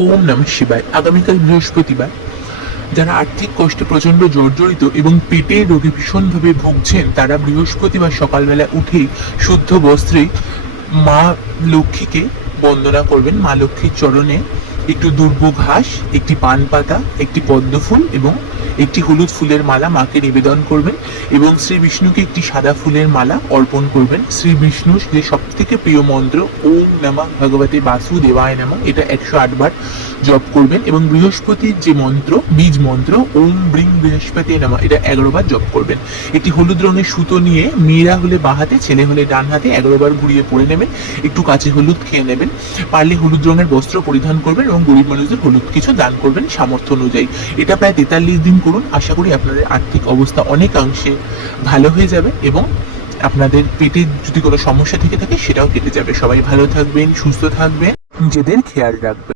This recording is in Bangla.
ওম নমঃ শিবায়। আগামীকাল বৃহস্পতিবার, যারা আর্থিক কষ্টে প্রচন্ড জর্জরিত এবং পেটের রোগে ভীষণভাবে ভুগছেন, তারা বৃহস্পতিবার সকালবেলা উঠেই শুদ্ধ বস্ত্রে মা লক্ষ্মীকে বন্দনা করবেন। মা লক্ষ্মীর চরণে একটু দুর্ব ঘাস, একটি পান পাতা, একটি পদ্ম ফুল এবং একটি হলুদ ফুলের মালা মাকে নিবেদন করবেন এবং শ্রী বিষ্ণুকে একটি সাদা ফুলের মালা অর্পণ করবেন। শ্রী বিষ্ণুর যে সব থেকে প্রিয় মন্ত্র ওম নমঃ ভগবতে বাসুদেবায় নমঃ, এটা 108 বার জপ করবেন এবং বৃহস্পতির যে মন্ত্র, বীজ মন্ত্র ওম ব্রিং বৃহস্পতি নমঃ, এটা 11 বার জপ করবেন। একটি হলুদ রঙের সুতো নিয়ে মেয়েরা হলে বাঁ হাতে, ছেলে হলে ডান হাতে 11 বার ঘুরিয়ে পরে নেবেন। একটু কাঁচি হলুদ খেয়ে নেবেন। পারলে হলুদ রঙের বস্ত্র পরিধান করবেন এবং গরিব মানুষদের হলুদ কিছু দান করবেন সামর্থ্য অনুযায়ী। এটা প্রায় 43 দিন করুন। আশা করি আপনাদের আর্থিক অবস্থা অনেকাংশে ভালো হয়ে যাবে এবং আপনাদের পেটে যদি কোনো সমস্যা থেকে থাকে সেটাও কেটে যাবে। সবাই ভালো থাকবেন, সুস্থ থাকবেন, নিজেদের খেয়াল রাখবেন।